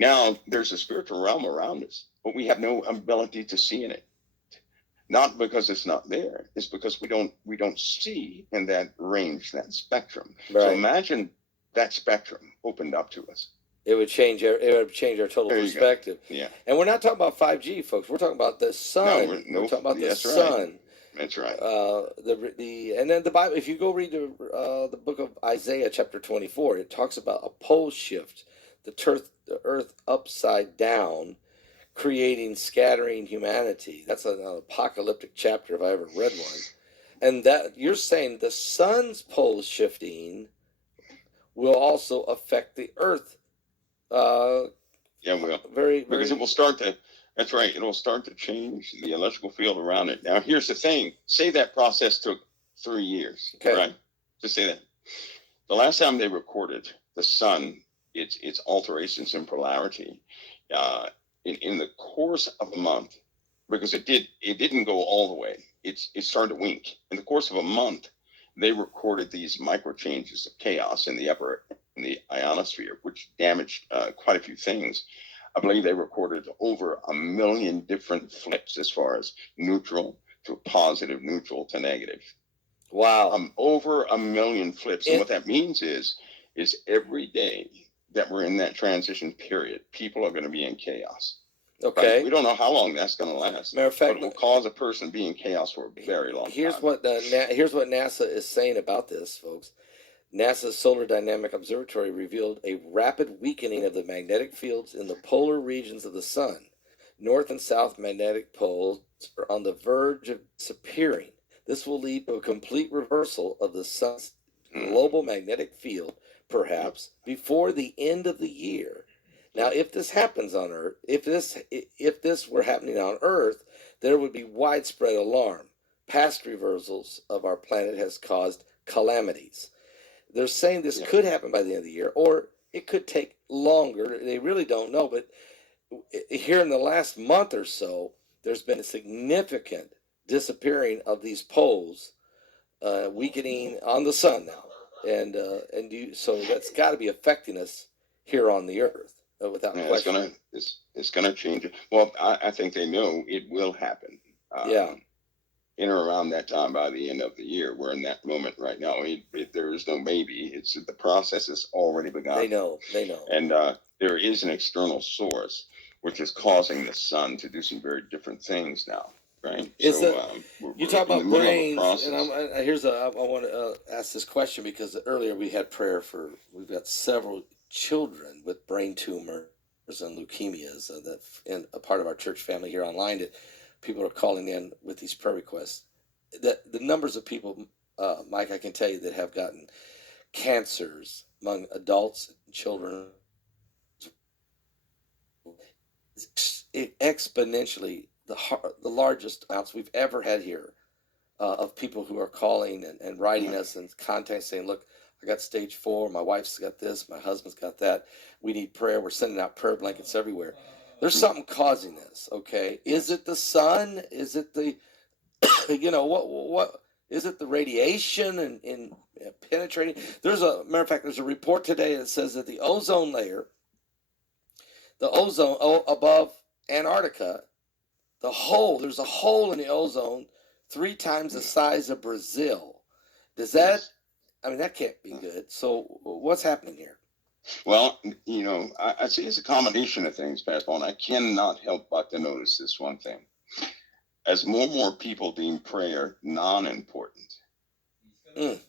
Now, there's a spiritual realm around us, but we have no ability to see in it. Not because it's not there, it's because we don't see in that range, that spectrum. Right. So imagine that spectrum opened up to us. It would change our total perspective. Yeah. And we're not talking about 5G, folks. We're talking about the sun. We're talking about the sun. Right. That's right. And then the Bible. If you go read the book of Isaiah, chapter 24, it talks about a pole shift, the earth upside down, creating, scattering humanity. That's an apocalyptic chapter if I ever read one. And that you're saying the sun's pole shifting will also affect the earth. Yeah, it will. Because it will start to. That's right. It'll start to change the electrical field around it. Now, here's the thing. Say that process took 3 years. Okay. Right? Just say that. The last time they recorded the sun, its alterations in polarity, in the course of a month, because it didn't go all the way. It started to wink. In the course of a month, they recorded these micro changes of chaos in the ionosphere, which damaged quite a few things. I believe they recorded over 1 million different flips as far as neutral to positive, neutral to negative. Wow. Over 1 million flips. And what that means is every day that we're in that transition period, people are going to be in chaos. Okay. Right? We don't know how long that's going to last. Matter of fact, but it will cause a person to be in chaos for a very long time. Here's what NASA is saying about this, folks. NASA's Solar Dynamic Observatory revealed a rapid weakening of the magnetic fields in the polar regions of the sun. North and south magnetic poles are on the verge of disappearing. This will lead to a complete reversal of the sun's global magnetic field, perhaps before the end of the year. Now, if this happens on Earth, if this were happening on Earth, there would be widespread alarm. Past reversals of our planet has caused calamities. They're saying this could happen by the end of the year, or it could take longer. They really don't know. But here in the last month or so, there's been a significant disappearing of these poles, weakening on the sun now, so that's got to be affecting us here on the Earth without question. It's gonna change it. Well, I think they know it will happen. In or around that time, by the end of the year. We're in that moment right now. There is no maybe. It's the process has already begun. They know. And there is an external source which is causing the sun to do some very different things now. Right. You talk about brains, and I want to ask this question because earlier we had prayer we've got several children with brain tumors and leukemias that in a part of our church family here online that people are calling in with these prayer requests. The numbers of people, Mike, I can tell you that have gotten cancers among adults and children exponentially the largest amounts we've ever had here of people who are calling and writing us and contacting saying, look, I got stage 4, my wife's got this, my husband's got that, we need prayer, we're sending out prayer blankets everywhere. There's something causing this, okay? Is it the sun? Is it the, what is it the radiation and penetrating? There's matter of fact, there's a report today that says that the ozone layer, above Antarctica, there's a hole in the ozone 3 times the size of Brazil. That can't be good. So what's happening here? Well, I see it's a combination of things, Pastor Paul, and I cannot help but to notice this one thing. As more and more people deem prayer non-important, it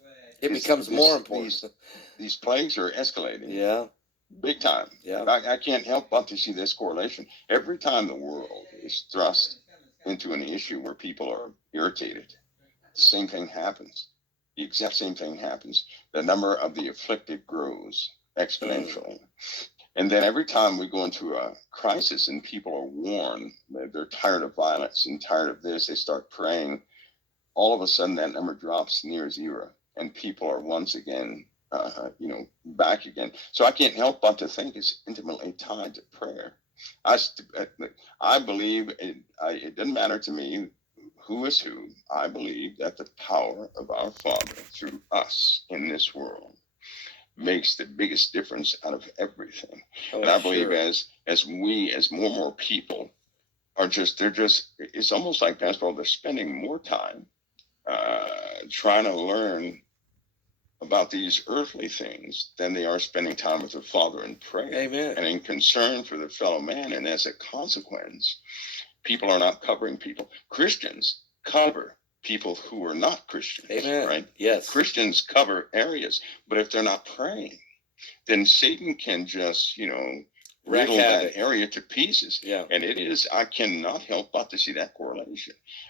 becomes more important. These plagues are escalating. Yeah. Big time. Yeah. I can't help but to see this correlation. Every time the world is thrust into an issue where people are irritated, the same thing happens. The exact same thing happens. The number of the afflicted grows exponentially. And then every time we go into a crisis and people are worn, they're tired of violence and tired of this, they start praying, all of a sudden that number drops near 0 and people are once again back again. So I can't help but to think it's intimately tied to prayer. I believe it doesn't matter to me who is who. I believe that the power of our Father through us in this world makes the biggest difference out of everything. And I believe as as more and more people are it's almost like basketball. They're spending more time trying to learn about these earthly things than they are spending time with their Father in prayer. Amen. And in concern for their fellow man. And as a consequence, people are not covering people. Christians cover people who are not Christians. Amen. Right? Yes. Christians cover areas, but if they're not praying, then Satan can just, riddle that area to pieces. Yeah. And I cannot help but to see that correlation.